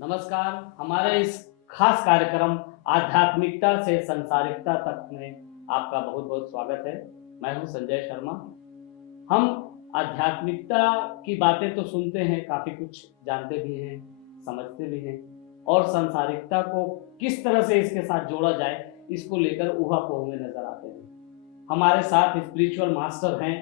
नमस्कार। हमारे इस खास कार्यक्रम आध्यात्मिकता से संसारिकता तक में आपका बहुत बहुत स्वागत है। मैं हूं संजय शर्मा। हम आध्यात्मिकता की बातें तो सुनते हैं, काफ़ी कुछ जानते भी हैं, समझते भी हैं, और संसारिकता को किस तरह से इसके साथ जोड़ा जाए, इसको लेकर ऊहा-पोह में नज़र आते हैं। हमारे साथ स्पिरिचुअल मास्टर हैं,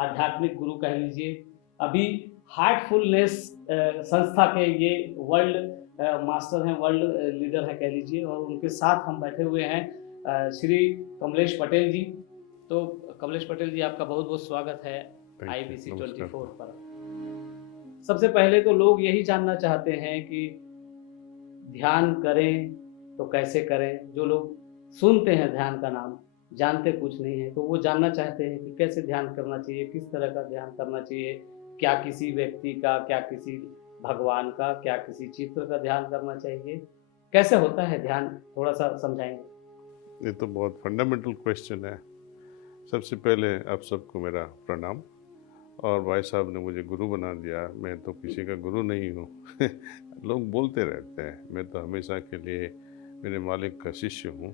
आध्यात्मिक गुरु कह लीजिए। अभी हार्टफुलनेस संस्था के ये वर्ल्ड मास्टर हैं, वर्ल्ड लीडर हैं कह लीजिए, और उनके साथ हम बैठे हुए हैं श्री कमलेश पटेल जी। तो कमलेश पटेल जी, आपका बहुत बहुत स्वागत है IBC 24 पर। सबसे पहले तो लोग यही जानना चाहते हैं कि ध्यान करें तो कैसे करें। जो लोग सुनते हैं ध्यान का नाम, जानते कुछ नहीं है, तो वो जानना चाहते हैं कि कैसे ध्यान करना चाहिए, किस तरह का ध्यान करना चाहिए, क्या किसी व्यक्ति का, क्या किसी भगवान का, क्या किसी चित्र का ध्यान करना चाहिए, कैसे होता है ध्यान, थोड़ा सा समझाएंगे। ये तो बहुत फंडामेंटल क्वेश्चन है। सबसे पहले आप सबको मेरा प्रणाम। और भाई साहब ने मुझे गुरु बना दिया, मैं तो किसी का गुरु नहीं हूँ। लोग बोलते रहते हैं, मैं तो हमेशा के लिए मेरे मालिक का शिष्य हूँ,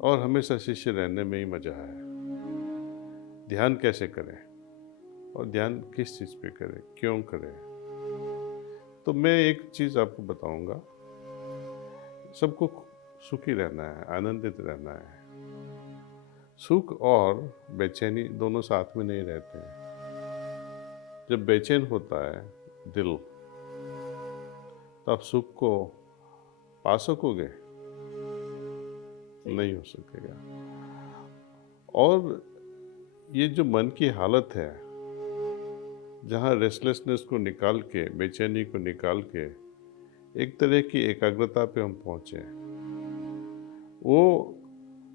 और हमेशा शिष्य रहने में ही मज़ा है। ध्यान कैसे करें और ध्यान किस चीज़ पे करें, क्यों करें, तो मैं एक चीज़ आपको बताऊंगा। सबको सुखी रहना है, आनंदित रहना है। सुख और बेचैनी दोनों साथ में नहीं रहते हैं। जब बेचैन होता है दिल, तो आप सुख को पा सकोगे? नहीं हो सकेगा। और ये जो मन की हालत है, जहाँ रेस्टलेसनेस को निकाल के, बेचैनी को निकाल के एक तरह की एकाग्रता पे हम पहुँचे, वो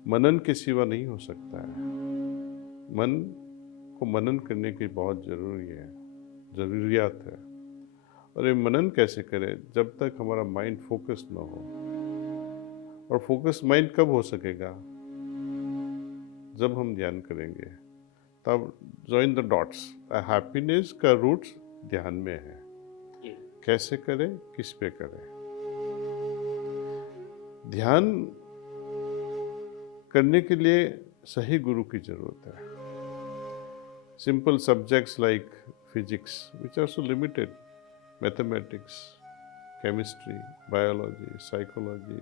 मनन के सिवा नहीं हो सकता है। मन को मनन करने की बहुत ज़रूरियात है। और ये मनन कैसे करें जब तक हमारा माइंड फोकस ना हो। और फोकस माइंड कब हो सकेगा? जब हम ध्यान करेंगे। तब जॉइन द डॉट्स। हैप्पीनेस का रूट्स ध्यान में है। कैसे करें, किस पे करें? ध्यान करने के लिए सही गुरु की जरूरत है। Simple subjects like physics which are so limited, mathematics, chemistry, biology, psychology,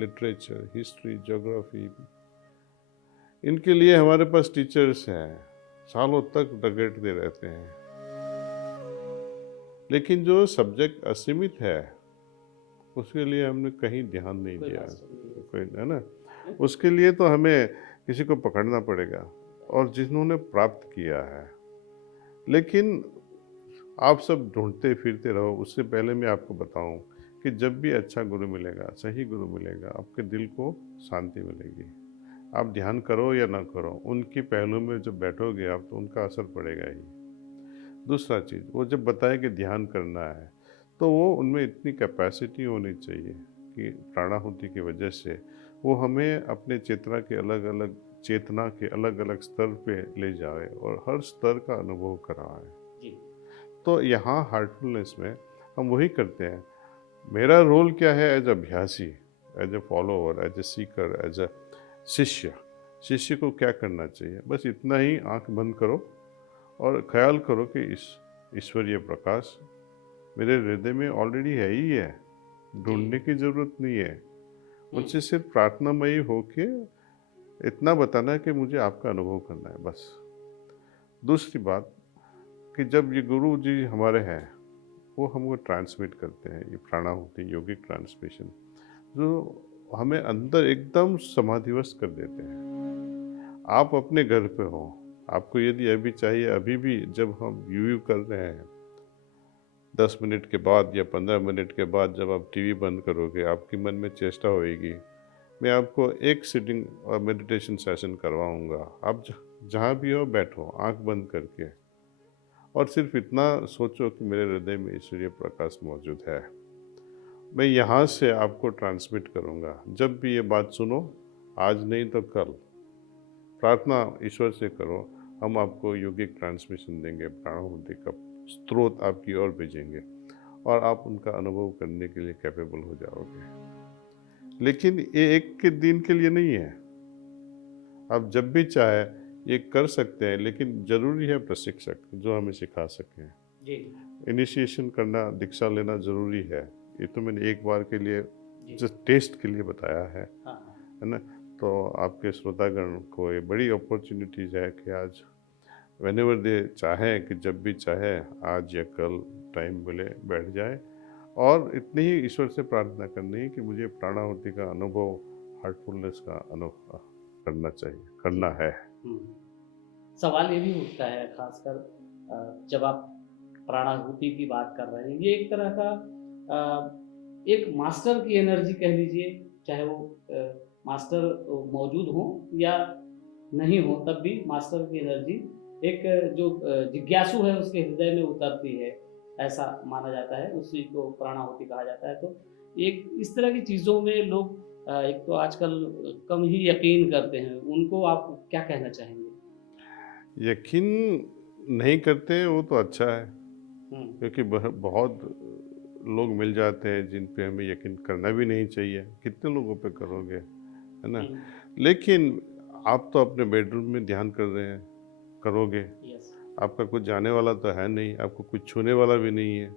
literature, history, geography, इनके लिए हमारे पास टीचर्स हैं, सालों तक डगेटते रहते हैं। लेकिन जो सब्जेक्ट असीमित है, उसके लिए हमने कहीं ध्यान नहीं दिया, कोई है ना। उसके लिए तो हमें किसी को पकड़ना पड़ेगा, और जिन्होंने प्राप्त किया है। लेकिन आप सब ढूंढते फिरते रहो। उससे पहले मैं आपको बताऊं कि जब भी अच्छा गुरु मिलेगा, सही गुरु मिलेगा, आपके दिल को शांति मिलेगी। आप ध्यान करो या ना करो, उनकी पहलू में जब बैठोगे आप, तो उनका असर पड़ेगा ही। दूसरा चीज़, वो जब बताए कि ध्यान करना है, तो वो उनमें इतनी कैपेसिटी होनी चाहिए कि प्राणाहुति की वजह से वो हमें अपने चेतना के अलग अलग स्तर पे ले जाए और हर स्तर का अनुभव कराए। तो यहाँ हार्टफुलनेस में हम वही करते हैं। मेरा रोल क्या है as abhyasi, as a follower, as a seeker, as a shishya. शिष्य को क्या करना चाहिए? बस इतना ही, आंख बंद करो और ख्याल करो कि इस ईश्वरीय प्रकाश मेरे हृदय में ऑलरेडी है ही है, ढूंढने की जरूरत नहीं है। मुझसे सिर्फ प्रार्थनामयी होके इतना बताना है कि मुझे आपका अनुभव करना है, बस। दूसरी बात कि जब ये गुरु जी हमारे हैं, वो हमको ट्रांसमिट करते हैं, ये प्राणाहुति, योगिक ट्रांसमिशन, जो हमें अंदर एकदम समाधिवश कर देते हैं। आप अपने घर पे हो, आपको यदि अभी चाहिए, अभी भी जब हम यू कर रहे हैं, 10 मिनट के बाद या 15 मिनट के बाद जब आप टीवी बंद करोगे, आपके मन में चेष्टा होएगी, मैं आपको एक सिटिंग और मेडिटेशन सेशन करवाऊंगा। आप जहाँ भी हो बैठो, आंख बंद करके, और सिर्फ इतना सोचो कि मेरे हृदय में ईश्वरीय प्रकाश मौजूद है। मैं यहाँ से आपको ट्रांसमिट करूँगा। जब भी ये बात सुनो, आज नहीं तो कल, प्रार्थना ईश्वर से करो, हम आपको योगिक ट्रांसमिशन देंगे, प्राणाहुति का स्रोत आपकी ओर भेजेंगे। और आप उनका अनुभव करने के लिए कैपेबल हो जाओगे। लेकिन ये एक के दिन के लिए नहीं है, आप जब भी चाहे ये कर सकते हैं, लेकिन ज़रूरी है प्रशिक्षक जो हमें सिखा सकें। जी इनिशिएशन करना, दीक्षा लेना ज़रूरी है। ये तो मैंने एक बार के लिए जी। जस्ट टेस्ट के लिए बताया है हाँ है ना। तो आपके श्रोतागण को ये बड़ी अपॉर्चुनिटीज है कि आज वेनेवर दे चाहें कि जब भी चाहे आज या कल टाइम मिले बैठ जाए और इतनी ही ईश्वर से प्रार्थना करनी है कि मुझे प्राणाहुति का अनुभव, हार्टफुलनेस का अनुभव करना चाहिए, करना है। सवाल ये भी उठता है, खासकर जब आप प्राणाहुति की बात कर रहे हैं, ये एक तरह का एक मास्टर की एनर्जी कह लीजिए, चाहे वो मास्टर मौजूद हो या नहीं हो, तब भी मास्टर की एनर्जी एक जो जिज्ञासु है उसके हृदय में उतरती है, ऐसा माना जाता है, उसी को प्राणाहुति कहा जाता है। तो एक इस तरह की चीज़ों में लोग एक तो आजकल कम ही यकीन करते हैं, उनको आप क्या कहना चाहेंगे? यकीन नहीं करते हैं वो तो अच्छा है, हम्म, क्योंकि बहुत लोग मिल जाते हैं जिन पे हमें यकीन करना भी नहीं चाहिए। कितने लोगों पे करोगे, है ना। लेकिन आप तो अपने बेडरूम में ध्यान कर रहे हैं, करोगे, यस, आपका कुछ जाने वाला तो है नहीं, आपको कुछ छूने वाला भी नहीं है,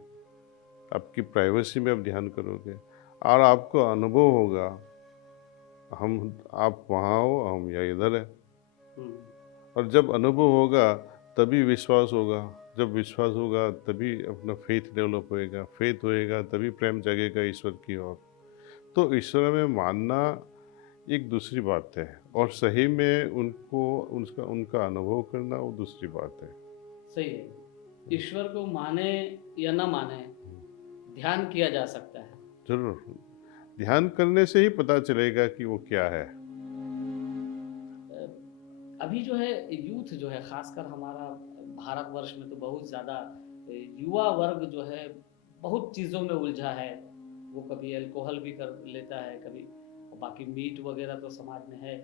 आपकी प्राइवेसी में आप ध्यान करोगे और आपको अनुभव होगा, हम आप वहाँ हो, हम या इधर है। और जब अनुभव होगा तभी विश्वास होगा, जब विश्वास होगा तभी अपना फेथ डेवलप होएगा, फेथ होएगा तभी प्रेम जगेगा ईश्वर की ओर। तो ईश्वर में मानना एक दूसरी बात है और सही में उनको उनका अनुभव करना वो दूसरी बात है। सही है। ईश्वर को माने या न माने, ध्यान किया जा सकता है। जरूर, ध्यान करने से ही पता चलेगा कि वो क्या है। अभी जो है यूथ जो है, खासकर हमारा भारतवर्ष में तो बहुत ज़्यादा युवा वर्ग जो है बहुत चीज़ों में उलझा है। वो कभी अल्कोहल भी कर लेता है, कभी बाकी मीट वगैरह तो समाज में है।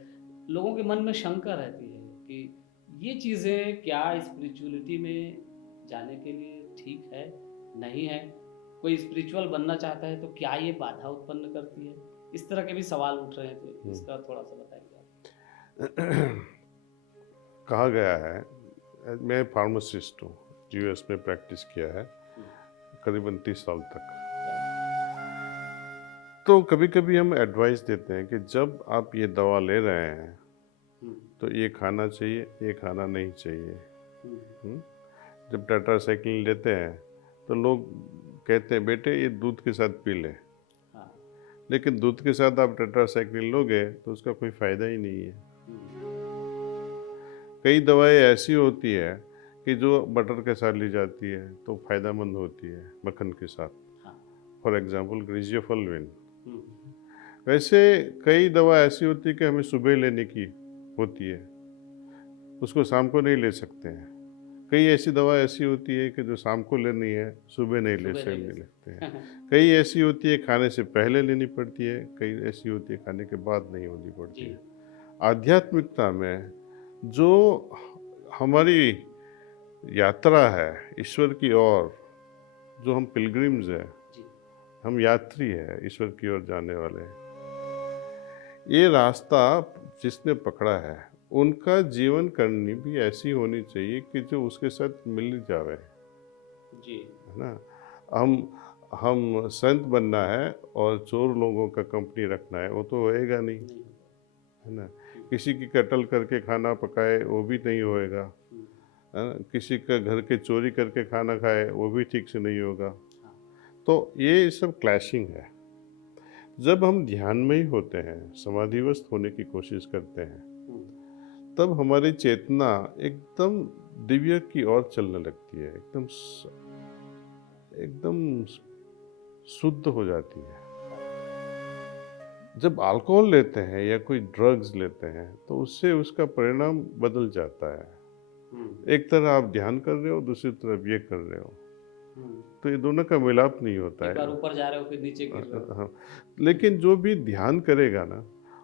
लोगों के मन में शंका रहती है कि ये चीज़ें क्या स्पिरिचुअलिटी में जाने के लिए ठीक है, नहीं है। कोई स्पिरिचुअल बनना चाहता है तो क्या ये बाधा उत्पन्न करती है? इस तरह के भी सवाल उठ रहे हैं, तो इसका थोड़ा सा बताएंगे आप। कहा गया है, मैं फार्मासिस्ट हूँ, यूएस में प्रैक्टिस किया है करीबन 30 साल तक। तो कभी कभी हम एडवाइस देते हैं कि जब आप ये दवा ले रहे हैं तो ये खाना चाहिए, ये खाना नहीं चाहिए। जब टेट्रासाइक्लिन लेते हैं तो लोग कहते हैं बेटे ये दूध के साथ पी ले, लेकिन दूध के साथ आप टेट्रासाइक्लिन लोगे तो उसका कोई फ़ायदा ही नहीं है। कई दवाएं ऐसी होती है कि जो बटर के साथ ली जाती है तो फ़ायदेमंद होती है मक्खन के साथ, फॉर एग्जांपल ग्रिजियोफोल्विन। वैसे कई दवा ऐसी होती है कि हमें सुबह लेने की होती है, उसको शाम को नहीं ले सकते हैं। कई ऐसी दवा ऐसी होती है कि जो शाम को लेनी है, सुबह नहीं ले सकते हैं। कई ऐसी होती है खाने से पहले लेनी पड़ती है, कई ऐसी होती है खाने के बाद नहीं होनी पड़ती है। आध्यात्मिकता में जो हमारी यात्रा है ईश्वर की ओर, जो हम पिलग्रिम्स हैं, हम यात्री हैं ईश्वर की ओर जाने वाले, ये रास्ता जिसने पकड़ा है उनका जीवन करनी भी ऐसी होनी चाहिए कि जो उसके साथ मिल जावे जी, है ना। हम संत बनना है और चोर लोगों का कंपनी रखना है, वो तो होएगा नहीं, है ना। किसी की कत्ल करके खाना पकाए वो भी नहीं होएगा, है ना। किसी का घर के चोरी करके खाना खाए वो भी ठीक से नहीं होगा। तो ये सब क्लैशिंग है। जब हम ध्यान में ही होते हैं, समाधिवस्थ होने की कोशिश करते हैं, तब हमारी चेतना एकदम दिव्य की ओर चलने लगती है, एकदम शुद्ध हो जाती है। जब अल्कोहल लेते हैं या कोई ड्रग्स लेते हैं तो उससे उसका परिणाम बदल जाता है। एक तरफ आप ध्यान कर रहे हो, दूसरी तरफ ये कर रहे हो, तो ये दोनों का मिलाप नहीं होता है। एक बार ऊपर जा रहे हो फिर नीचे गिर रहे हो। हाँ, लेकिन जो भी ध्यान करेगा ना,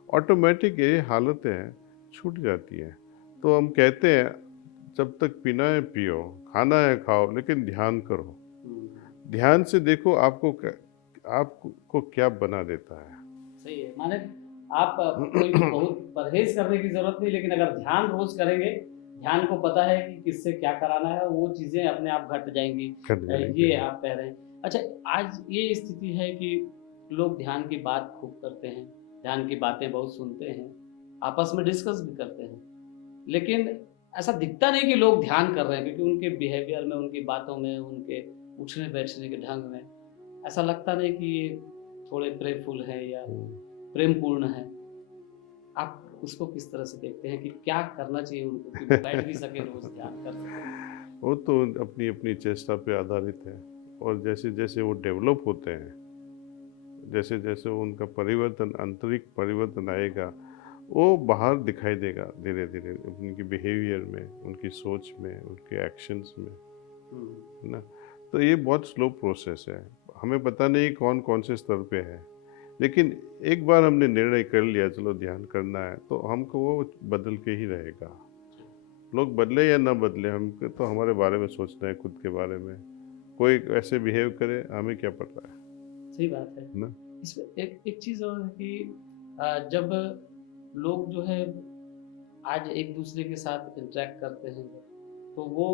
ऑटोमेटिक ये हालतें छूट जाती है। तो हम कहते हैं जब तक पीना है पियो, खाना है खाओ, लेकिन ध्यान करो। ध्यान से देखो आपको क्या बना देता है। सही है, माने आप कोई बहुत परहेज करने की जरूरत नहीं, लेकिन अगर ध्यान रोज करेंगे, ध्यान को पता है कि किससे क्या कराना है, वो चीजें अपने आप घट जाएंगी। कर जाएंगे। ये आप कह रहे हैं। अच्छा, आज ये स्थिति है कि लोग ध्यान की बात खूब करते हैं, ध्यान की बातें बहुत सुनते हैं, आपस में डिस्कस भी करते हैं, लेकिन ऐसा दिखता नहीं कि लोग ध्यान कर रहे हैं, क्योंकि उनके बिहेवियर में, उनकी बातों में, उनके उठने बैठने के ढंग में ऐसा लगता नहीं कि ये थोड़े प्रेमफुल हैं या प्रेमपूर्ण है। आप उसको किस तरह से देखते हैं कि क्या करना चाहिए उनको कि वो बैठ भी सके, रोज ध्यान कर सके? वो तो अपनी अपनी चेष्टा पे आधारित है, और जैसे जैसे वो डेवलप होते हैं, जैसे जैसे उनका परिवर्तन, आंतरिक परिवर्तन आएगा, वो बाहर दिखाई देगा धीरे धीरे, उनकी बिहेवियर में, उनकी सोच में, उनके एक्शंस में, है ना। तो ये बहुत स्लो प्रोसेस है, हमें पता नहीं कौन कौन से स्तर पे है, लेकिन एक बार हमने निर्णय कर लिया चलो ध्यान करना है, तो हमको वो बदल के ही रहेगा। लोग बदले या ना बदले, हमको तो हमारे बारे में सोचना है, खुद के बारे में। कोई ऐसे बिहेव करे, हमें क्या पता है। सही बात है ना। इसमें एक चीज और है कि जब लोग जो है आज एक दूसरे के साथ इंटरेक्ट करते हैं, तो वो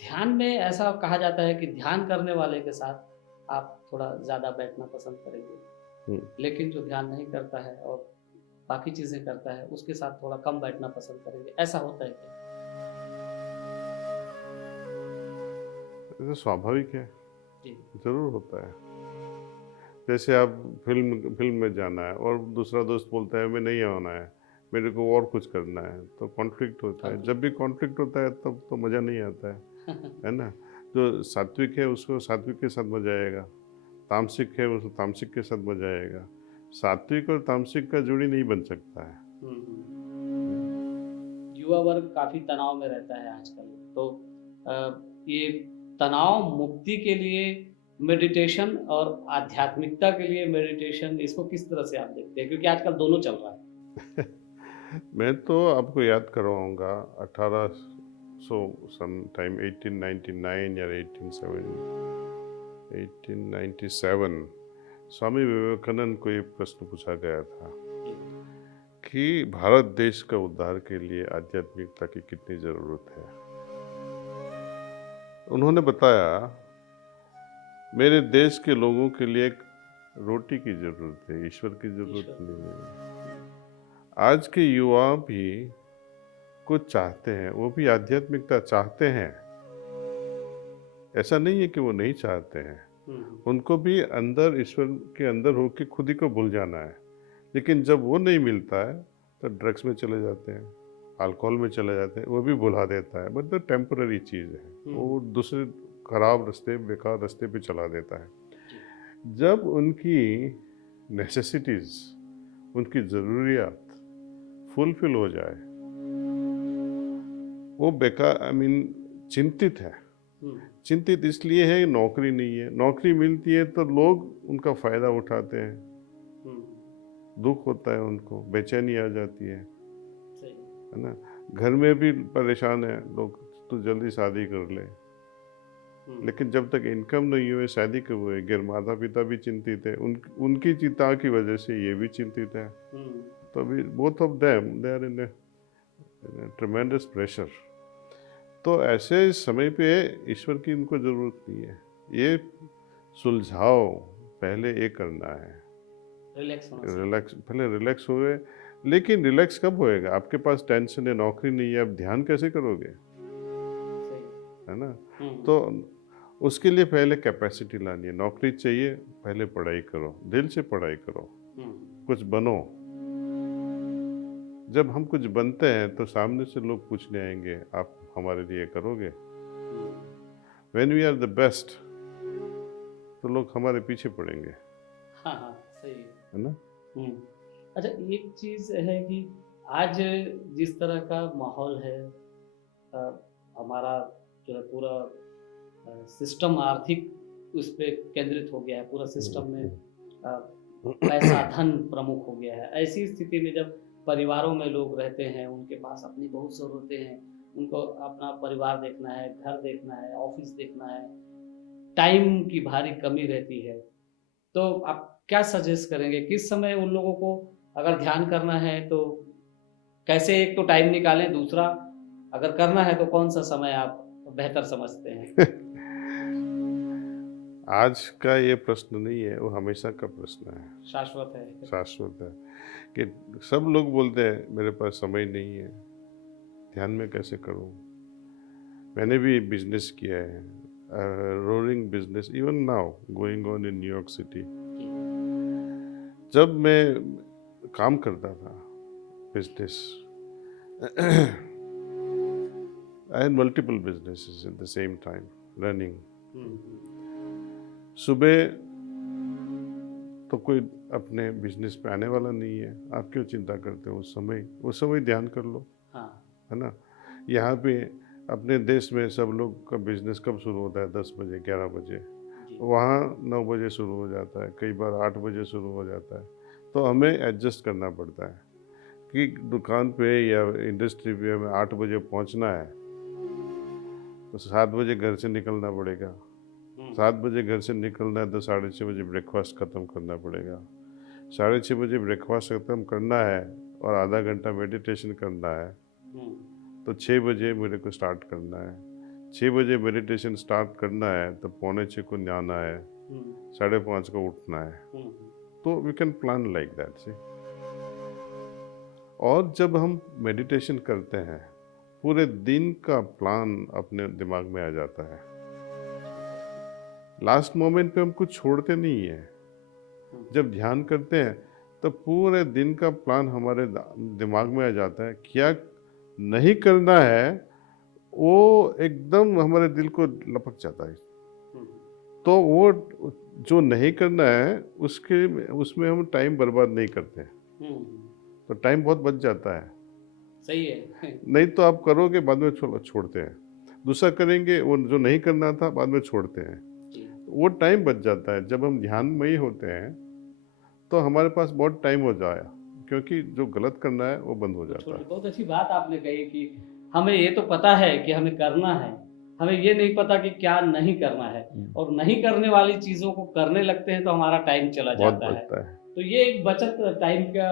ध्यान में ऐसा कहा जाता है कि ध्यान करने वाले के साथ आप थोड़ा ज़्यादा बैठना पसंद करेंगे, लेकिन जो ध्यान नहीं करता है और बाकी चीज़ें करता है, उसके साथ थोड़ा कम बैठना पसंद करेंगे। ऐसा होता है क्या? ये तो स्वाभाविक है, जी। जरूर होता है। जैसे आप फिल्म में जाना है और दूसरा दोस्त बोलता है मैं नहीं आना है, मेरे को और कुछ करना है, तो कॉन्फ्लिक्ट होता है। जब भी कॉन्फ्लिक्ट होता है तब तो मज़ा नहीं आता है ना। जो सात्विक है उसको सात्विक के साथ मजा आएगा, तामसिक है उसको तामसिक के साथ मजा आएगा। सात्विक और तामसिक का जोड़ी नहीं बन सकता है। युवा वर्ग काफ़ी तनाव में रहता है आजकल, तो ये तनाव मुक्ति के लिए मेडिटेशन और आध्यात्मिकता के लिए मेडिटेशन, इसको किस तरह से आप देखते हैं, क्योंकि आजकल दोनों चल रहा है? मैं तो आपको याद करवाऊंगा 1800 समटाइम 1899 या 1897 स्वामी विवेकानंद को एक प्रश्न पूछा गया था कि भारत देश का उद्धार के लिए आध्यात्मिकता की कितनी ज़रूरत है। उन्होंने बताया मेरे देश के लोगों के लिए एक रोटी की ज़रूरत है, ईश्वर की ज़रूरत नहीं है। आज के युवा भी कुछ चाहते हैं, वो भी आध्यात्मिकता चाहते हैं, ऐसा नहीं है कि वो नहीं चाहते हैं। उनको भी अंदर, ईश्वर के अंदर होके खुद ही को भूल जाना है, लेकिन जब वो नहीं मिलता है तो ड्रग्स में चले जाते हैं, अल्कोहल में चले जाते हैं, वो भी भुला देता है। मतलब टेम्पररी चीज़ है, वो दूसरे खराब रास्ते, बेकार रास्ते पे चला देता है। जब उनकी नेसेसिटीज़, उनकी ज़रूरियात फुलफिल हो जाए, वो बेकार चिंतित है। चिंतित इसलिए है नौकरी नहीं है, नौकरी मिलती है तो लोग उनका फ़ायदा उठाते हैं, दुख होता है उनको, बेचैनी आ जाती है ना। घर में भी परेशान है लोग, तो जल्दी शादी कर ले, लेकिन जब तक इनकम नहीं हुए शादी कब हुए। माता पिता भी चिंतित है, उनकी चिंता की वजह से ये भी चिंतित है। तो अभी both of them they are in tremendous pressure. तो ऐसे समय पे ईश्वर की इनको ज़रूरत नहीं है। ये सुलझाओ, पहले ये करना है, रिलैक्स, पहले रिलैक्स हो गए। लेकिन रिलैक्स कब होएगा? आपके पास टेंशन है, नौकरी नहीं है, आप ध्यान कैसे करोगे, है ना। तो उसके लिए पहले कैपेसिटी लानी है। नौकरी चाहिए, पहले पढ़ाई करो, दिल से पढ़ाई करो, कुछ बनो। जब हम कुछ बनते हैं तो सामने से लोग पूछने आएंगे आप हमारे लिए करोगे। When we are the best, तो लोग हमारे पीछे पड़ेंगे। हाँ हाँ, सही है ना। अच्छा, एक चीज़ है कि आज जिस तरह का माहौल है, हमारा जो है पूरा सिस्टम आर्थिक उस पर केंद्रित हो गया है, पूरा सिस्टम में पैसा धन प्रमुख हो गया है। ऐसी स्थिति में जब परिवारों में लोग रहते हैं, उनके पास अपनी बहुत ज़रूरतें हैं, उनको अपना परिवार देखना है, घर देखना है, ऑफिस देखना है, टाइम की भारी कमी रहती है, तो आप क्या सजेस्ट करेंगे, किस समय उन लोगों को अगर ध्यान करना है तो कैसे, एक तो टाइम निकालें, दूसरा अगर करना है तो कौन सा समय आप बेहतर समझते हैं? आज का ये प्रश्न नहीं है, वो हमेशा का प्रश्न है, शाश्वत है। शाश्वत है। कि सब लोग बोलते हैं मेरे पास समय नहीं है, ध्यान में कैसे करूं। मैंने भी बिजनेस किया है, rolling business, even now going on in New York city. जब मैं काम करता था business, I had multiple businesses at the same time running. सुबह तो कोई अपने बिजनेस पे आने वाला नहीं है, आप क्यों चिंता करते हो, उस समय ध्यान कर लो। हाँ। है ना। यहाँ पे अपने देश में सब लोग का बिजनेस कब शुरू होता है, 10 बजे 11 बजे। वहाँ 9 बजे शुरू हो जाता है, कई बार 8 बजे शुरू हो जाता है। तो हमें एडजस्ट करना पड़ता है कि दुकान पे या इंडस्ट्री पे हमें 8 बजे पहुँचना है, तो 7 बजे घर से निकलना पड़ेगा। 7 बजे घर से निकलना है तो 6:30 बजे ब्रेकफास्ट ख़त्म करना पड़ेगा। 6:30 बजे ब्रेकफास्ट ख़त्म करना है और आधा घंटा मेडिटेशन करना है, तो 6 बजे मेरे को स्टार्ट करना है। 6 बजे मेडिटेशन स्टार्ट करना है तो 4:45 को नहाना है, 5:30 को उठना है। तो we can plan like that see. और जब हम मेडिटेशन करते हैं, पूरे दिन का प्लान अपने दिमाग में आ जाता है। लास्ट मोमेंट पे हम कुछ छोड़ते नहीं है। जब ध्यान करते हैं तो पूरे दिन का प्लान हमारे दिमाग में आ जाता है। क्या नहीं करना है वो एकदम हमारे दिल को लपक जाता है। तो वो जो नहीं करना है उसमें हम टाइम बर्बाद नहीं करते हैं, तो टाइम बहुत बच जाता है। सही है। नहीं तो आप करोगे बाद में छोड़ते हैं, दूसरा करेंगे, वो जो नहीं करना था बाद में छोड़ते हैं, वो टाइम बच जाता है। जब हम ध्यान में ही होते हैं तो हमारे पास बहुत टाइम हो जाएगा, क्योंकि जो गलत करना है वो बंद हो जाता है। बहुत अच्छी बात आपने कही कि हमें ये तो पता है कि हमें करना है, हमें ये नहीं पता कि क्या नहीं करना है, और नहीं करने वाली चीज़ों को करने लगते हैं तो हमारा टाइम चला जाता है। तो ये एक बचत टाइम का,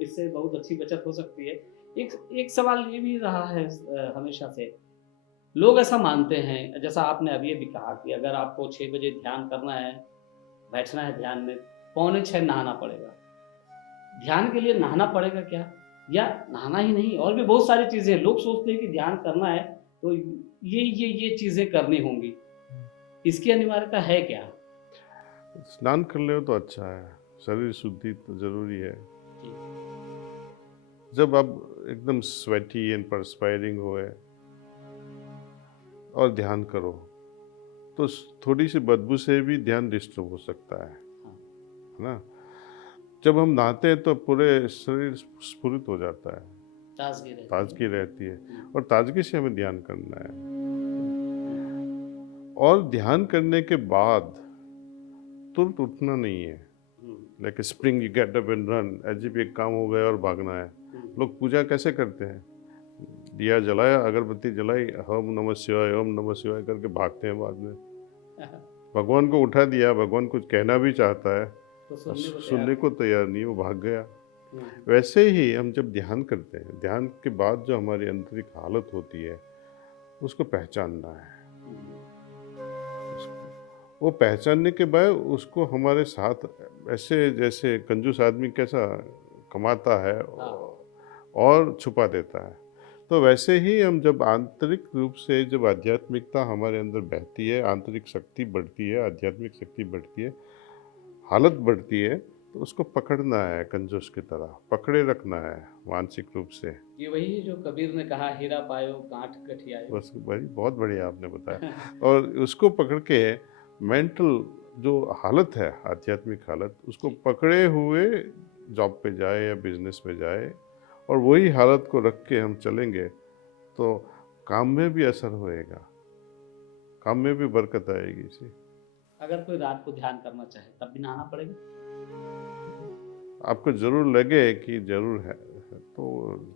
इससे बहुत अच्छी बचत हो सकती है। एक सवाल ये भी रहा है हमेशा से, लोग ऐसा मानते हैं, जैसा आपने अभी अभी कहा कि अगर आपको 6 बजे ध्यान करना है, बैठना है ध्यान में, 5:45 नहाना पड़ेगा। ध्यान के लिए नहाना पड़ेगा क्या, या नहाना ही नहीं और भी बहुत सारी चीज़ें, लोग सोचते हैं कि ध्यान करना है तो ये चीज़ें करनी होंगी, इसकी अनिवार्यता है क्या? स्नान कर ले तो अच्छा है, शरीर शुद्धि तो जरूरी है। जब आप एकदम स्वेटी एंड परस्पायरिंग होए और ध्यान करो तो थोड़ी सी बदबू से भी ध्यान डिस्टर्ब हो सकता है ना। जब हम नहाते हैं तो पूरे शरीर स्फुरित हो जाता है, ताजगी रहती है, और ताजगी से हमें ध्यान करना है। और ध्यान करने के बाद तुरंत उठना नहीं है, like spring you get up and run, as if एक काम हो गया और भागना है। लोग पूजा कैसे करते हैं, दिया जलाया, अगरबत्ती जलाई, ओम नमः शिवाय ओम नमः शिवाय करके भागते हैं। बाद में भगवान को उठा दिया, भगवान कुछ कहना भी चाहता है तो सुनने को तैयार नहीं, वो भाग गया। वैसे ही हम जब ध्यान करते हैं, ध्यान के बाद जो हमारी आंतरिक हालत होती है उसको पहचानना है। वो पहचानने के बाद उसको हमारे साथ, ऐसे जैसे कंजूस आदमी कैसा कमाता है और छुपा देता है, तो वैसे ही हम जब आंतरिक रूप से, जब आध्यात्मिकता हमारे अंदर बहती है, आंतरिक शक्ति बढ़ती है, आध्यात्मिक शक्ति बढ़ती है, हालत बढ़ती है, तो उसको पकड़ना है, कंजूस की तरह पकड़े रखना है मानसिक रूप से। ये वही है जो कबीर ने कहा, हीरा पायो गांठ गठियायो। बस भाई बहुत बढ़िया आपने बताया। और उसको पकड़ के मेंटल जो हालत है, आध्यात्मिक हालत, उसको पकड़े हुए जॉब पे जाए या बिजनेस में जाए, और वही हालत को रख के हम चलेंगे तो काम में भी असर होएगा, काम में भी बरकत आएगी इसी। अगर कोई रात को ध्यान करना चाहे तब भी नहाना पड़ेगा? आपको जरूर लगे कि जरूर है तो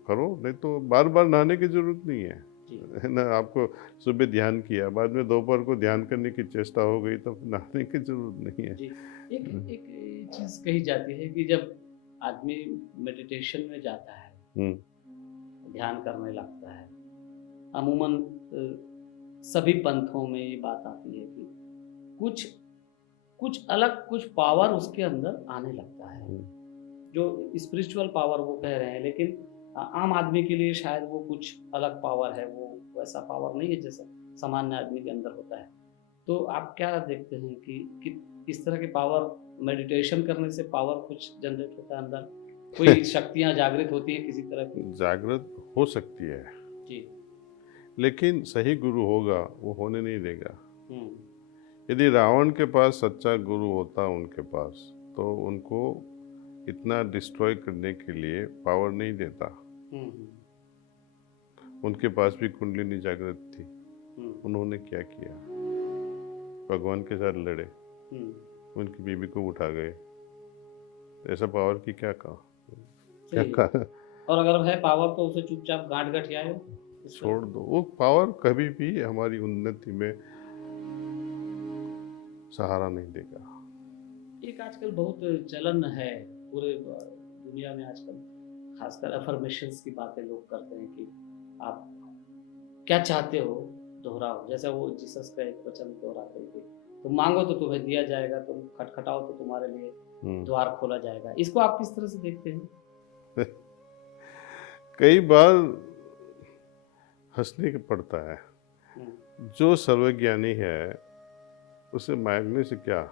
करो, नहीं तो बार बार नहाने की जरूरत नहीं है। जी है ना। आपको सुबह ध्यान किया, बाद में दोपहर को ध्यान करने की चेष्टा हो गई तो नहाने की जरूरत नहीं है। जी। एक एक चीज कही जाती है कि जब आदमी मेडिटेशन में जाता है, हम्म। ध्यान करने लगता है, अमूमन सभी पंथों में ये बात आती है कि कुछ कुछ अलग कुछ पावर उसके अंदर आने लगता है, हम्म। जो स्पिरिचुअल पावर वो कह रहे हैं, लेकिन आम आदमी के लिए शायद वो कुछ अलग पावर है, वो वैसा पावर नहीं है जैसा सामान्य आदमी के अंदर होता है। तो आप क्या देखते हैं कि इस तरह की पावर, मेडिटेशन करने से पावर कुछ जनरेट होता है अंदर, कोई शक्तियाँ जागृत होती है किसी तरह की? जागृत हो सकती है, जी। लेकिन सही गुरु होगा वो होने नहीं देगा। हुँ, यदि रावण के पास सच्चा गुरु होता उनके पास, तो उनको इतना डिस्ट्रॉय करने के लिए पावर नहीं देता। हुँ, हुँ, उनके पास भी कुंडलिनी जागृत थी, हुँ, उन्होंने क्या किया? भगवान के साथ लड़े, हुँ, उनकी बीवी को उठा गए। ऐसा पावर की क्या कहा? क्या सही है। कहा? और अगर है पावर तो उसे चुपचाप गाँठ गठियाए इस तरह छोड़ से। दो वो पावर, कभी भी हमारी उन्नति में सहारा नहीं देगा। एक आजकल बहुत चलन है पूरे दुनिया में आजकल, खासकर अफर्मेशंस की बातें लोग करते हैं कि आप क्या चाहते हो दोहराओ, जैसा वो जीसस का एक वचन दोहराते हैं कि तुम मांगो तो तुम्हें दिया जाएगा, तुम खटखटाओ तो तुम्हारे लिए हम्म। द्वार खोला जाएगा। इसको आप किस तरह से देखते हैं? कई बार हंसने के पड़ता है। हम्म, जो सर्वज्ञानी है उसे मांगने से क्या,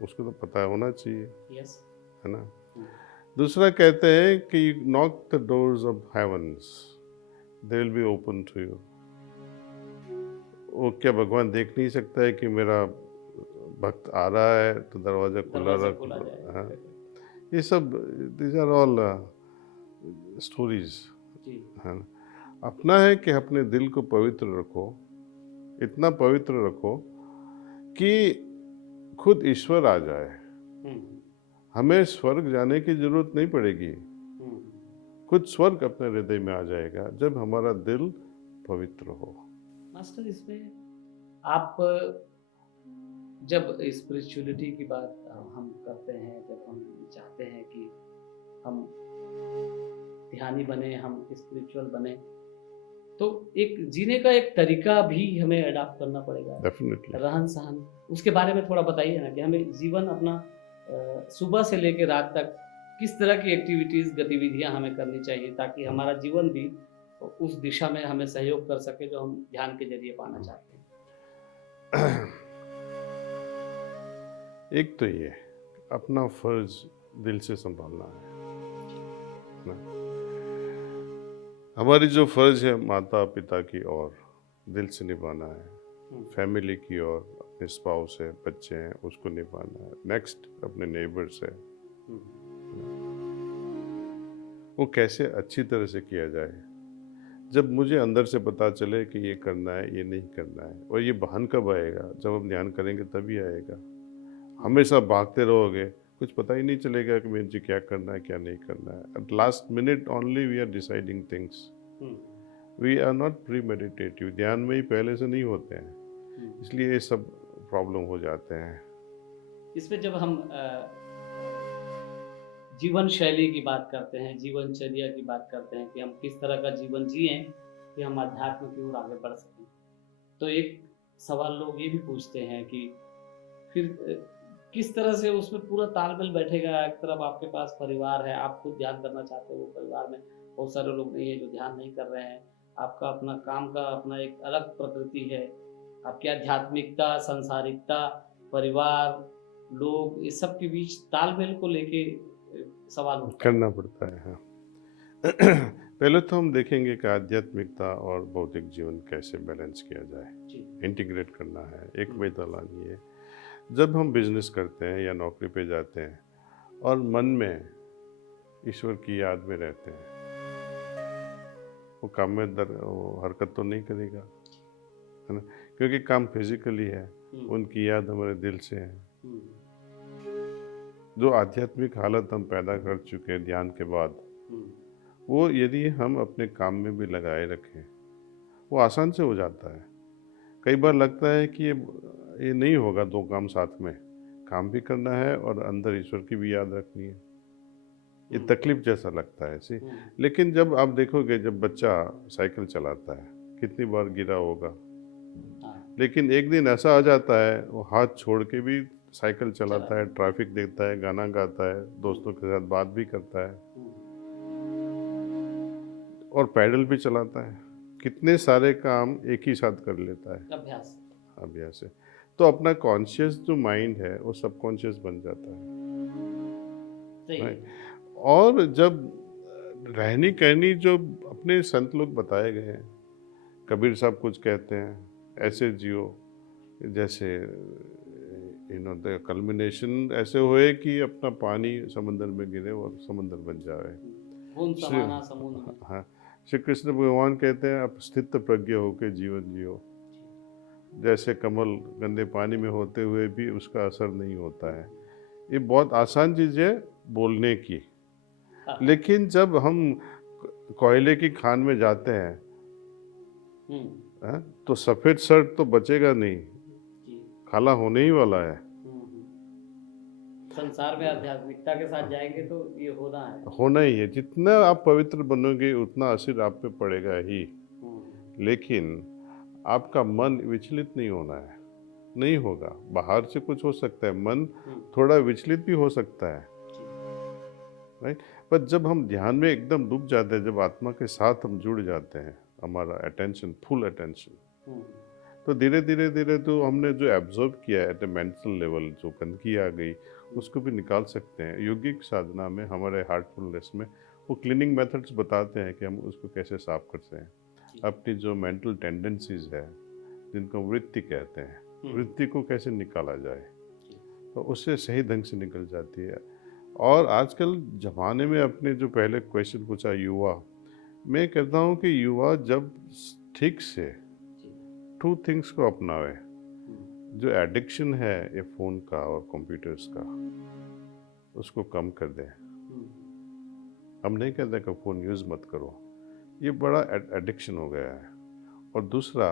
उसको तो पता होना चाहिए, यस। है ना। हम्म, दूसरा कहते हैं कि knock the doors of heavens, they will be open to you. वो क्या भगवान देख नहीं सकता है कि मेरा भक्त आ रहा है तो दरवाजा खुला दरवाजा रख? खोला हाँ, जाएगा। ये सब दीज आर ऑल स्टोरीज, जी। है ना। अपना है कि अपने दिल को पवित्र रखो, इतना पवित्र रखो कि खुद ईश्वर आ जाए। हम्म, हमें स्वर्ग जाने की जरूरत नहीं पड़ेगी, हम्म, खुद स्वर्ग अपने हृदय में आ जाएगा जब हमारा दिल पवित्र हो। मास्टर इसमें आप जब स्पिरिचुअलिटी की बात हम करते हैं, जब हम चाहते हैं कि हम ध्यानी बने, हम स्पिरिचुअल बने, तो एक जीने का एक तरीका भी हमें अडॉप्ट करना पड़ेगा, डेफिनेटली। रहन सहन। उसके बारे में थोड़ा बताइए ना कि हमें जीवन अपना सुबह से लेकर रात तक किस तरह की एक्टिविटीज, गतिविधियां हमें करनी चाहिए ताकि हमारा जीवन भी उस दिशा में हमें सहयोग कर सके जो हम ध्यान के जरिए पाना चाहते हैं। एक तो ये अपना फर्ज दिल से संभालना है ना। हमारी जो फर्ज है माता पिता की ओर दिल से निभाना है, फैमिली की ओर अपने स्पाउस है, बच्चे हैं, उसको निभाना है, नेक्स्ट अपने नेबर्स है। वो कैसे अच्छी तरह से किया जाए, जब मुझे अंदर से पता चले कि ये करना है, ये नहीं करना है। और ये भान कब आएगा? जब हम ध्यान करेंगे तभी आएगा। हमेशा भागते रहोगे, कुछ पता ही नहीं चलेगा कि मुझे क्या करना है क्या नहीं करना है। At last minute only we are deciding things, we are not premeditative. ध्यान में ही पहले से नहीं होते हैं, इसलिए ये सब प्रॉब्लम हो जाते हैं। इसमें जब हम जीवन शैली की बात करते हैं, जीवनचर्या की बात करते हैं कि हम किस तरह का जीवन जिएं कि हम अध्यात्म की ओर आगे बढ़ सकें, तो एक सवाल लोग ये भी पूछते हैं कि फिर किस तरह से उसमें पूरा तालमेल बैठेगा। एक तरफ आपके पास परिवार है, आप खुद ध्यान करना चाहते हो, परिवार में बहुत सारे लोग नहीं है जो ध्यान नहीं कर रहे हैं, आपका अपना काम का अपना एक अलग प्रकृति है, आपकी आध्यात्मिकता, संसारिकता, परिवार, लोग, इस सब के बीच तालमेल को लेके सवाल उठता है। करना पड़ता है, हाँ। पहले तो हम देखेंगे कि आध्यात्मिकता और भौतिक जीवन कैसे बैलेंस किया जाए, इंटीग्रेट करना है, एक वेदा लानी है। जब हम बिजनेस करते हैं या नौकरी पे जाते हैं और मन में ईश्वर की याद में रहते हैं, वो काम में हरकत तो नहीं करेगा, है ना, क्योंकि काम फिजिकली है, उनकी याद हमारे दिल से है। जो आध्यात्मिक हालत हम पैदा कर चुके हैं ध्यान के बाद, वो यदि हम अपने काम में भी लगाए रखें वो आसान से हो जाता है। कई बार लगता है कि ये नहीं होगा, दो काम साथ में, काम भी करना है और अंदर ईश्वर की भी याद रखनी है। ये तकलीफ जैसा लगता है ऐसे। लेकिन जब आप देखोगे, जब बच्चा साइकिल चलाता है कितनी बार गिरा होगा, लेकिन एक दिन ऐसा आ जाता है वो हाथ छोड़ के भी साइकिल चलाता है, ट्रैफिक देखता है, गाना गाता है, दोस्तों के साथ बात भी करता है और पैडल भी चलाता है। कितने सारे काम एक ही साथ कर लेता है अभ्यास से। तो अपना कॉन्शियस जो माइंड है वो सबकॉन्शियस बन जाता है। Right? और जब रहनी कहनी जो अपने संत लोग बताए गए हैं, कबीर साहब कुछ कहते हैं, ऐसे जियो जैसे द कल्मिनेशन ऐसे होए कि अपना पानी समंदर में गिरे और समंदर बन जाए। हाँ, श्री कृष्ण भगवान कहते हैं आप स्थित प्रज्ञ होकर जीवन जियो। जैसे कमल गंदे पानी में होते हुए भी उसका असर नहीं होता है। ये बहुत आसान चीज़ है बोलने की, लेकिन जब हम कोयले की खान में जाते हैं तो सफेद शर्ट तो बचेगा नहीं, काला होने ही वाला है। संसार में आध्यात्मिकता के साथ जाएंगे तो ये होना ही है। जितना आप पवित्र बनोगे उतना असर आप पे पड़ेगा ही, लेकिन आपका मन विचलित नहीं होना है। नहीं होगा, बाहर से कुछ हो सकता है, मन थोड़ा विचलित भी हो सकता है, राइट। पर जब हम ध्यान में एकदम डूब जाते हैं, जब आत्मा के साथ हम जुड़ जाते हैं, हमारा अटेंशन, फुल अटेंशन, तो धीरे धीरे धीरे तो हमने जो एब्जॉर्ब किया है एट ए मेंटल लेवल, जो गंदगी आ गई उसको भी निकाल सकते हैं। योगिक साधना में हमारे हार्टफुलनेस में वो क्लीनिंग मेथड्स बताते हैं कि हम उसको कैसे साफ करते हैं। अपनी जो मेंटल टेंडेंसीज है, जिनको वृत्ति कहते हैं, वृत्ति को कैसे निकाला जाए, तो उससे सही ढंग से निकल जाती है। और आजकल ज़माने में अपने जो पहले क्वेश्चन पूछा युवा, मैं कहता हूँ कि युवा जब ठीक से 2 थिंग्स को अपनावे, जो एडिक्शन है ये फ़ोन का और कंप्यूटर्स का, उसको कम कर दें। हम नहीं कहते कि फ़ोन यूज़ मत करो, ये बड़ा एडिक्शन हो गया है। और दूसरा,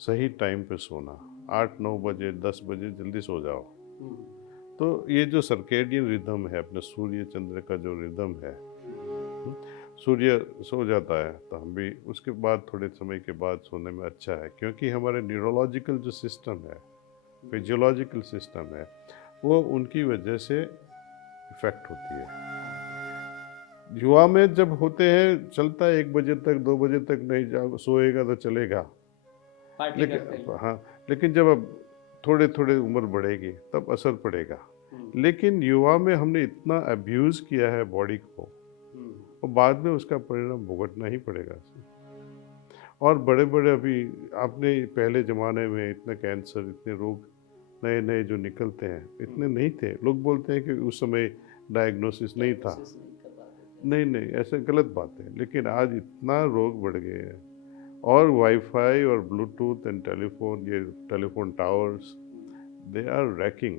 सही टाइम पे सोना, 8-9 बजे 10 बजे जल्दी सो जाओ। तो ये जो सर्केडियन रिदम है, अपने सूर्य चंद्र का जो रिदम है, सूर्य सो जाता है तो हम भी उसके बाद थोड़े समय के बाद सोने में अच्छा है, क्योंकि हमारे न्यूरोलॉजिकल जो सिस्टम है, फिजियोलॉजिकल सिस्टम है, वो उनकी वजह से इफेक्ट होती है। युवा में जब होते हैं चलता है 1 बजे तक 2 बजे तक, नहीं जाओ सोएगा तो चलेगा, लेकिन जब अब थोड़े थोड़े उम्र बढ़ेगी तब असर पड़ेगा। लेकिन युवा में हमने इतना अब्यूज़ किया है बॉडी को, और बाद में उसका परिणाम भुगतना ही पड़ेगा। और बड़े बड़े, अभी आपने पहले ज़माने में इतने कैंसर, इतने रोग नए नए जो निकलते हैं, इतने नहीं थे। लोग बोलते हैं कि उस समय डायग्नोसिस नहीं था, नहीं ऐसे गलत बात है। लेकिन आज इतना रोग बढ़ गए हैं, और वाईफाई और ब्लूटूथ एंड टेलीफोन, ये telephone towers, they are racking.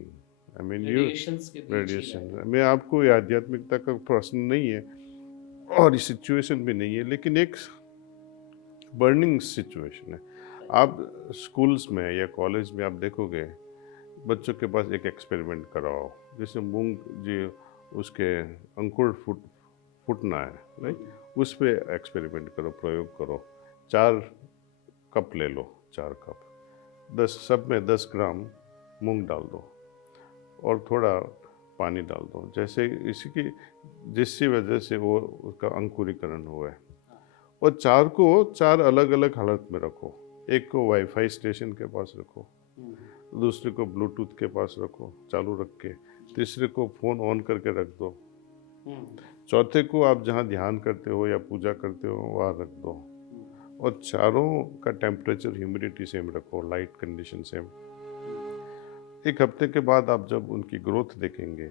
I mean radiation. मैं आपको आध्यात्मिकता का प्रश्न नहीं है और इस सिचुएशन भी नहीं है, लेकिन एक बर्निंग सिचुएशन है। आप स्कूल्स में या कॉलेज में आप देखोगे, बच्चों के पास एक एक्सपेरिमेंट कराओ, जैसे मूंग जी उसके अंकुर फूटना है, राइट, उस पर एक्सपेरिमेंट करो, प्रयोग करो। 4 कप ले लो, 4 कप, 10 सब में 10 ग्राम मूंग डाल दो और थोड़ा पानी डाल दो, जैसे जिसकी वजह से वो उसका अंकुरीकरण हुआ है। और 4 को 4 अलग अलग हालत में रखो। एक को वाईफाई स्टेशन के पास रखो, दूसरे को ब्लूटूथ के पास रखो चालू रख के, तीसरे को फ़ोन ऑन करके रख दो, चौथे को आप जहाँ ध्यान करते हो या पूजा करते हो वहाँ रख दो, और चारों का टेम्परेचर, ह्यूमिडिटी सेम रखो, लाइट कंडीशन सेम। 1 हफ्ते के बाद आप जब उनकी ग्रोथ देखेंगे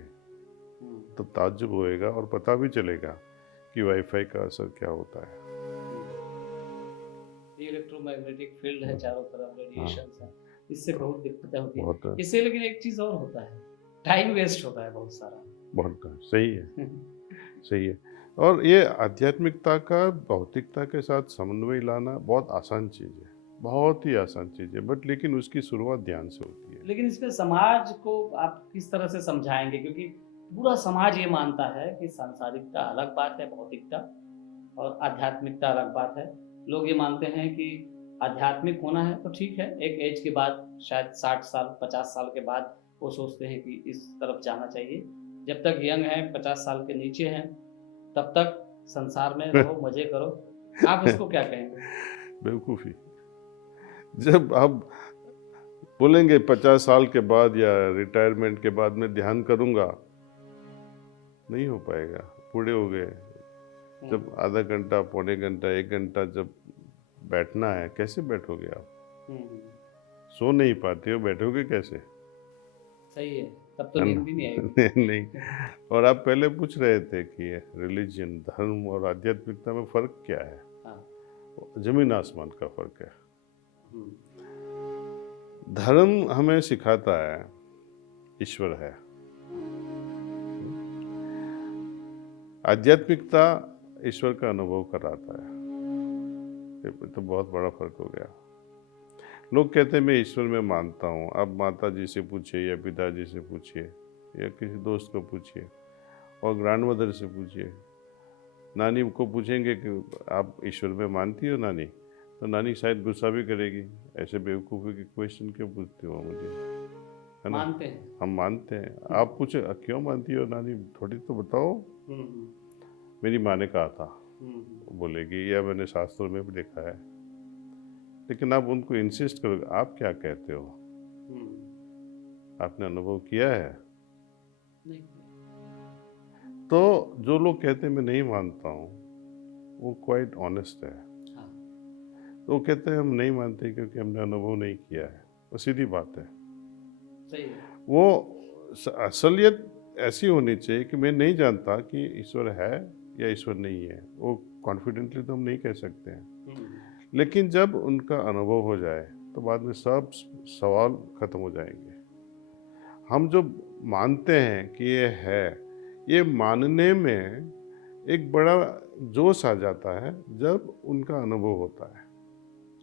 तो ताज्जुब होएगा और पता भी चलेगा कि वाईफाई का असर क्या होता है। इलेक्ट्रोमैग्नेटिक फील्ड है चारों तरफ, रेडिएशन है, इससे बहुत दिक्कतें होती है इससे। लेकिन एक चीज़ और होता है, टाइम वेस्ट होता है बहुत सारा। बहुत सही है सही है। और ये आध्यात्मिकता का भौतिकता के साथ समन्वय लाना बहुत आसान चीज़ है, बहुत ही आसान चीज़ है, बट लेकिन उसकी शुरुआत ध्यान से होती है। लेकिन इसमें समाज को आप किस तरह से समझाएंगे, क्योंकि पूरा समाज ये मानता है कि सांसारिकता अलग बात है, भौतिकता, और आध्यात्मिकता अलग बात है। लोग ये मानते हैं कि आध्यात्मिक होना है तो ठीक है, एक एज के बाद, शायद 60 साल 50 साल के बाद वो सोचते हैं कि इस तरफ जाना चाहिए। जब तक यंग हैं, 50 साल के नीचे हैं, तब तक संसार में रहो, मजे करो। आप इसको क्या कहेंगे? बेवकूफ़ी। जब आप बोलेंगे 50 साल के बाद या रिटायरमेंट के बाद मैं ध्यान करूंगा, नहीं हो पाएगा, बूढ़े हो गए। जब आधा घंटा, पौने घंटा, 1 घंटा जब बैठना है, कैसे बैठोगे आप? सो नहीं पाते हो, बैठोगे कैसे? सही है, तब तो है नींद ना? भी नहीं आएगी। नहीं। और आप पहले पूछ रहे थे कि रिलीजन, धर्म और आध्यात्मिकता में फर्क क्या है? हाँ। जमीन आसमान का फर्क है। हम्म, धर्म हमें सिखाता है ईश्वर है, आध्यात्मिकता ईश्वर का अनुभव कराता है। ये तो बहुत बड़ा फर्क हो गया। लोग कहते हैं मैं ईश्वर में मानता हूँ। आप माता जी से पूछिए या पिताजी से पूछिए या किसी दोस्त को पूछिए और ग्रैंड मदर से पूछिए, नानी को पूछेंगे कि आप ईश्वर में मानती हो नानी, तो नानी शायद गुस्सा भी करेगी, ऐसे बेवकूफ़ी के क्वेश्चन क्यों पूछती हो मुझे, है ना? मानते हैं। हम मानते हैं। आप पूछे क्यों मानती हो नानी, थोड़ी तो बताओ। हम्म, मेरी माँ ने कहा था, हम्म, बोलेगी, या मैंने शास्त्रों में भी देखा है। लेकिन आप उनको इंसिस्ट करोगे, आप क्या कहते हो, हम्म, आपने अनुभव किया है? नहीं। तो जो लोग कहते हैं मैं नहीं मानता हूँ, वो क्वाइट ऑनेस्ट है। हाँ, तो वो कहते हैं हम नहीं मानते क्योंकि हमने अनुभव नहीं किया है। वो सीधी बात है। सही है। वो असलियत ऐसी होनी चाहिए कि मैं नहीं जानता कि ईश्वर है या ईश्वर नहीं है, वो कॉन्फिडेंटली तो हम नहीं कह सकते हैं। हम्म, लेकिन जब उनका अनुभव हो जाए तो बाद में सब सवाल खत्म हो जाएंगे। हम जो मानते हैं कि ये है, ये मानने में एक बड़ा जोश आ जाता है जब उनका अनुभव होता है।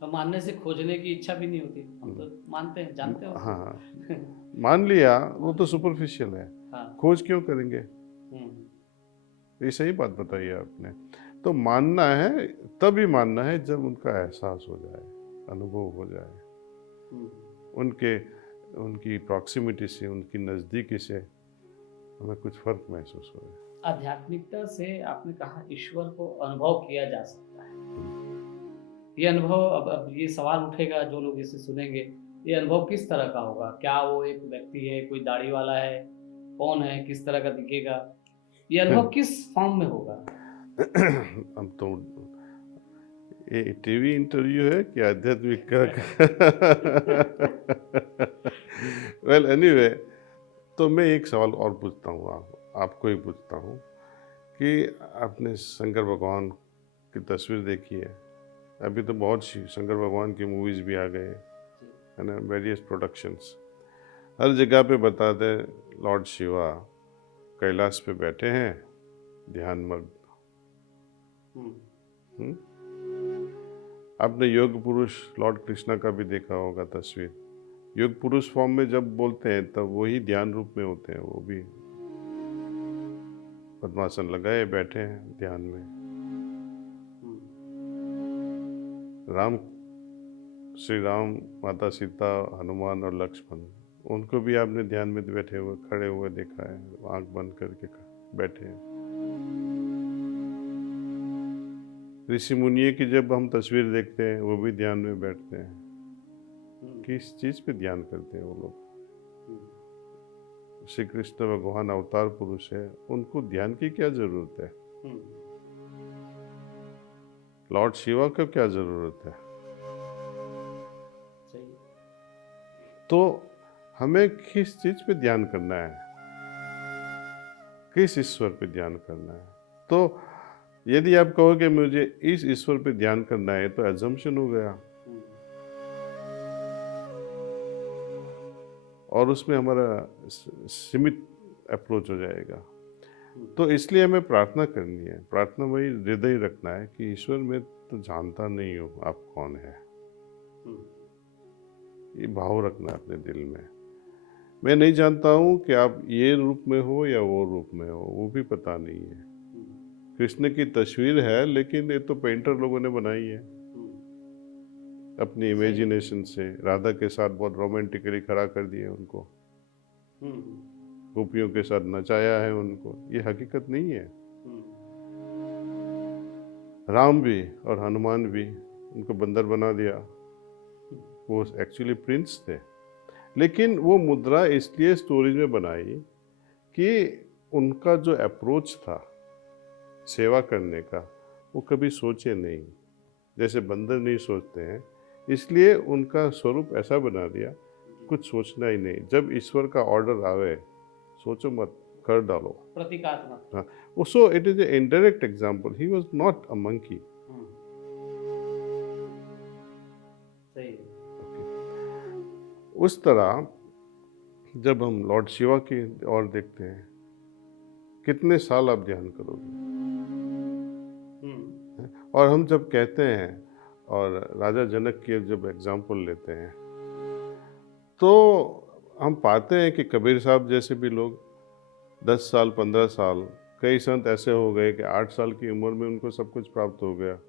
तो मानने से खोजने की इच्छा भी नहीं होती, हम तो मानते हैं, जानते हैं हाँ, उसको। मान लिया, वो तो सुपरफिशियल है। हाँ। खोज क्यों करेंगे? हम्म, ये सही बात बताई है आपने। तो मानना है, तभी मानना है जब उनका एहसास हो जाए, अनुभव हो जाए, हम्म। उनके उनकी प्रॉक्सिमिटी से, उनकी नज़दीकी से हमें कुछ फर्क महसूस हो। आध्यात्मिकता से आपने कहा ईश्वर को अनुभव किया जा सकता है। ये अनुभव, अब ये सवाल उठेगा जो लोग इसे सुनेंगे, ये अनुभव किस तरह का होगा? क्या वो एक व्यक्ति है, कोई दाढ़ी वाला है, कौन है, किस तरह का दिखेगा? ये अनुभव किस फॉर्म में होगा? हम तो, ये टीवी इंटरव्यू है कि आध्यात्मिक का? वेल एनीवे, तो मैं एक सवाल और पूछता हूँ, आपको ही पूछता हूँ कि आपने शंकर भगवान की तस्वीर देखी है? अभी तो बहुत शंकर भगवान की मूवीज़ भी आ गए है ना, वेरियस प्रोडक्शंस। हर जगह पे बताते हैं लॉर्ड शिवा कैलाश पे बैठे हैं, ध्यान मग्न। हम्म, आपने योग पुरुष लॉर्ड कृष्णा का भी देखा होगा तस्वीर। योग पुरुष फॉर्म में जब बोलते हैं तब वही ध्यान रूप में होते हैं, वो भी पद्मासन लगाए बैठे हैं ध्यान में। राम, श्री राम, माता सीता, हनुमान और लक्ष्मण, उनको भी आपने ध्यान में बैठे हुए, खड़े हुए देखा है, आंख बंद करके बैठे हैं। ऋषि मुनियों की जब हम तस्वीर देखते हैं वो भी ध्यान में बैठते हैं। किस चीज पे ध्यान करते हैं वो लोग? श्री कृष्ण भगवान अवतार पुरुष है, उनको ध्यान की क्या जरूरत है? लॉर्ड शिवा को क्या जरूरत है? तो हमें किस चीज पे ध्यान करना है, किस ईश्वर पे ध्यान करना है? तो यदि आप कहोगे मुझे इस ईश्वर पे ध्यान करना है, तो एजम्पशन हो गया, और उसमें हमारा सीमित अप्रोच हो जाएगा। तो इसलिए हमें प्रार्थना करनी है। प्रार्थना वही हृदय रखना है कि ईश्वर मैं तो जानता नहीं हूँ आप कौन है, ये भाव रखना है अपने दिल में। मैं नहीं जानता हूँ कि आप ये रूप में हो या वो रूप में हो, वो भी पता नहीं है। कृष्ण की तस्वीर है लेकिन ये तो पेंटर लोगों ने बनाई है अपनी इमेजिनेशन से। राधा के साथ बहुत रोमांटिकली खड़ा कर दिए उनको, गोपियों के साथ नचाया है उनको, ये हकीकत नहीं है। राम भी और हनुमान भी, उनको बंदर बना दिया, वो एक्चुअली प्रिंस थे। लेकिन वो मुद्रा इसलिए स्टोरीज में बनाई कि उनका जो अप्रोच था सेवा करने का, वो कभी सोचे नहीं, जैसे बंदर नहीं सोचते हैं। इसलिए उनका स्वरूप ऐसा बना दिया, कुछ सोचना ही नहीं। जब ईश्वर का ऑर्डर आवे, सोचो मत, कर डालो। प्रतीकात्मक। हाँ, so it is a indirect example, he was not a monkey. सही। उस तरह जब हम लॉर्ड शिवा की ओर देखते हैं, कितने साल आप ध्यान करोगे? और हम जब कहते हैं और राजा जनक की जब एग्जाम्पल लेते हैं, तो हम पाते हैं कि कबीर साहब जैसे भी लोग 10 साल 15 साल, कई संत ऐसे हो गए कि 8 साल की उम्र में उनको सब कुछ प्राप्त हो गया,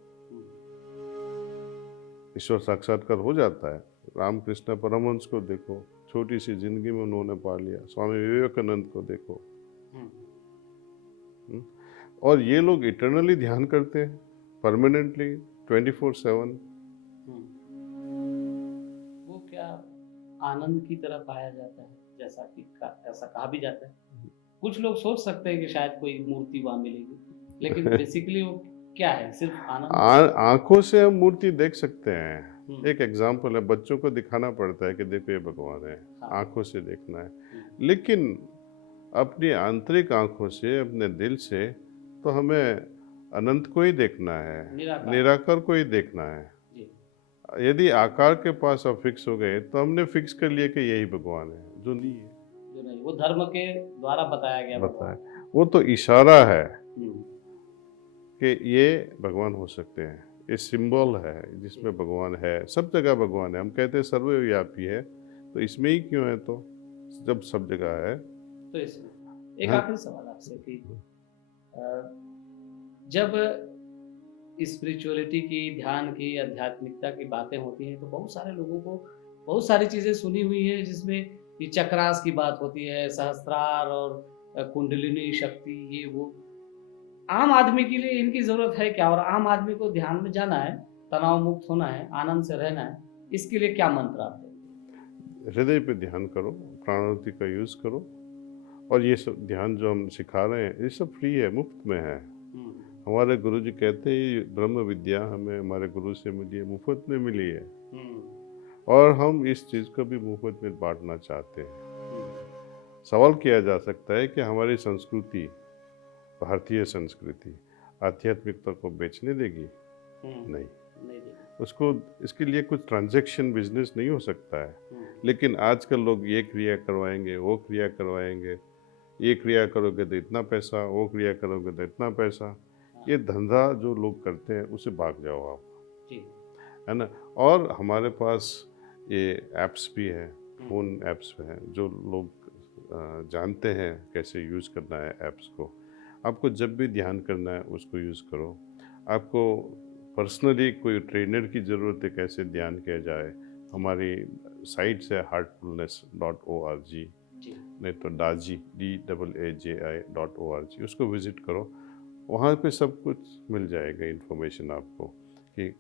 ईश्वर साक्षात्कार हो जाता है। रामकृष्ण परमहंस को देखो, छोटी सी जिंदगी में उन्होंने पा लिया। स्वामी विवेकानंद को देखो। और ये लोग इटर्नली ध्यान करते हैं, परमानेंटली 24/7। वो क्या आनंद की तरफ आया जाता है, जैसा कि ऐसा कहा भी जाता है। कुछ लोग सोच सकते हैं कि शायद कोई मूर्ति वहां मिलेगी, लेकिन बेसिकली वो क्या है, सिर्फ आनंद। आंखों से हम मूर्ति देख सकते हैं। एक एग्जाम्पल है, बच्चों को दिखाना पड़ता है कि देखो ये भगवान है, आंखों से देखना है। लेकिन अपनी आंतरिक आंखों से, अपने दिल से, तो हमें अनंत को ही देखना है, निराकार को ही देखना है। यदि आकार के पास आप फिक्स हो गए तो हमने फिक्स कर लिया कि यही भगवान है, जो नहीं है, जो नहीं, वो धर्म के द्वारा बताया गया बताया, वो तो इशारा है कि ये भगवान हो सकते हैं। ये सिंबल है जिसमें भगवान है, सब जगह भगवान है। हम कहते हैं सर्वव्यापी है, तो इसमें ही क्यों है? तो जब सब जगह है तो इसमें एक आखिरी सवाल आपसे कि जब स्पिरिचुअलिटी की, ध्यान की, आध्यात्मिकता की बातें होती हैं तो बहुत सारे लोगों को बहुत सारी चीज़ें सुनी हुई हैं, जिसमें ये चक्रास की बात होती है, सहस्त्रार और कुंडलिनी शक्ति, ये वो। आम आदमी के लिए इनकी ज़रूरत है क्या? और आम आदमी को ध्यान में जाना है, तनाव मुक्त होना है, आनंद से रहना है, इसके लिए क्या मंत्र आप देंगे? हृदय पे ध्यान करो, प्राणाहुति का यूज़ करो। और ये सब ध्यान जो हम सिखा रहे हैं, ये सब फ्री है, मुफ्त में है। हमारे गुरु जी कहते हैं ये ब्रह्म विद्या हमें हमारे गुरु से मिली है, मुफ्त में मिली है। और हम इस चीज़ को भी मुफ्त में बांटना चाहते हैं। सवाल किया जा सकता है कि हमारी संस्कृति, भारतीय संस्कृति, आध्यात्मिकता को बेचने देगी? नहीं, उसको, इसके लिए कुछ ट्रांजैक्शन बिजनेस नहीं हो सकता है। लेकिन आजकल लोग ये क्रिया करवाएंगे, वो क्रिया करवाएंगे, ये क्रिया करोगे तो इतना पैसा, वो क्रिया करोगे तो इतना पैसा। ये धंधा जो लोग करते हैं उसे भाग जाओ आप, है ना। और हमारे पास ये ऐप्स भी हैं, फ़ोन ऐप्स हैं, जो लोग जानते हैं कैसे यूज़ करना है ऐप्स को। आपको जब भी ध्यान करना है उसको यूज़ करो। आपको पर्सनली कोई ट्रेनर की ज़रूरत है कैसे ध्यान किया जाए, हमारी साइट है heartfulness.org, नहीं तो DAAJI DAAJI.org, उसको विज़िट करो। वहाँ पे सब कुछ मिल जाएगा इन्फॉर्मेशन आपको कि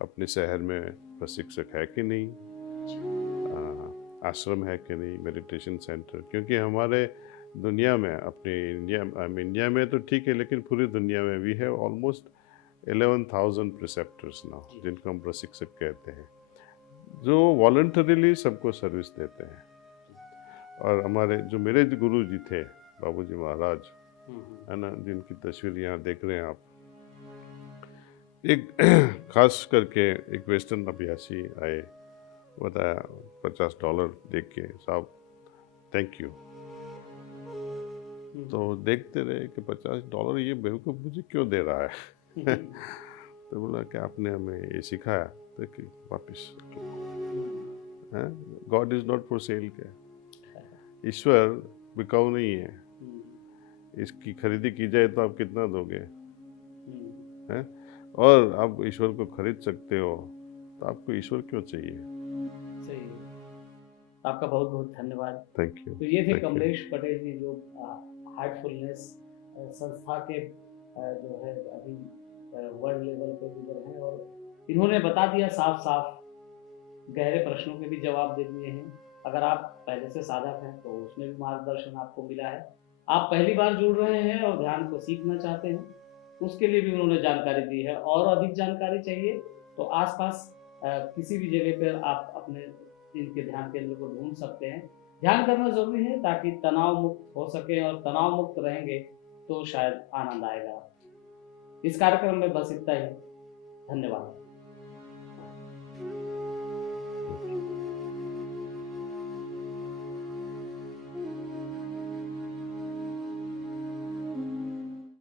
अपने शहर में प्रशिक्षक है कि नहीं, आश्रम है कि नहीं, मेडिटेशन सेंटर। क्योंकि हमारे दुनिया में, अपने इंडिया में तो ठीक है, लेकिन पूरी दुनिया में वी हैव ऑलमोस्ट 11,000 प्रिसेप्टर्स नाउ, जिनको हम प्रशिक्षक कहते हैं, जो वॉलंटरीली सबको सर्विस देते हैं। और हमारे जो मेरे गुरु जी थे, बाबूजी महाराज, है ना, जिनकी तस्वीर यहाँ देख रहे हैं आप, एक खास करके एक वेस्टर्न अभ्यासी आए, बताया $50 देख के, साहब थैंक यू, तो देखते रहे कि $50 ये बेवकूफ़ मुझे क्यों दे रहा है। तो बोला कि आपने हमें ये सिखाया, तो कि वापस God is not for sale के, ईश्वर बिकाऊ नहीं है, इसकी खरीदी की जाए तो आप कितना दोगे हैं, और आप ईश्वर को खरीद सकते हो तो आपको ईश्वर क्यों चाहिए। सही है। आपका बहुत बहुत धन्यवाद। Thank you. तो ये थे कमलेश पटेल जी, जो हार्टफुलनेस संस्था के जो है अभी वर्ल्ड लेवल पे लीडर हैं, और इन्होंने बता दिया साफ साफ, गहरे प्रश्नों के भी जवाब दे दिए हैं। अगर आप पहले से साधक हैं तो उसमें भी मार्गदर्शन आपको मिला है। आप पहली बार जुड़ रहे हैं और ध्यान को सीखना चाहते हैं, उसके लिए भी उन्होंने जानकारी दी है। और अधिक जानकारी चाहिए तो आसपास किसी भी जगह पर आप अपने इनके ध्यान केंद्र को ढूंढ सकते हैं। ध्यान करना जरूरी है ताकि तनाव मुक्त हो सके, और तनाव मुक्त रहेंगे तो शायद आनंद आएगा। इस कार्यक्रम में बस इतना ही। धन्यवाद।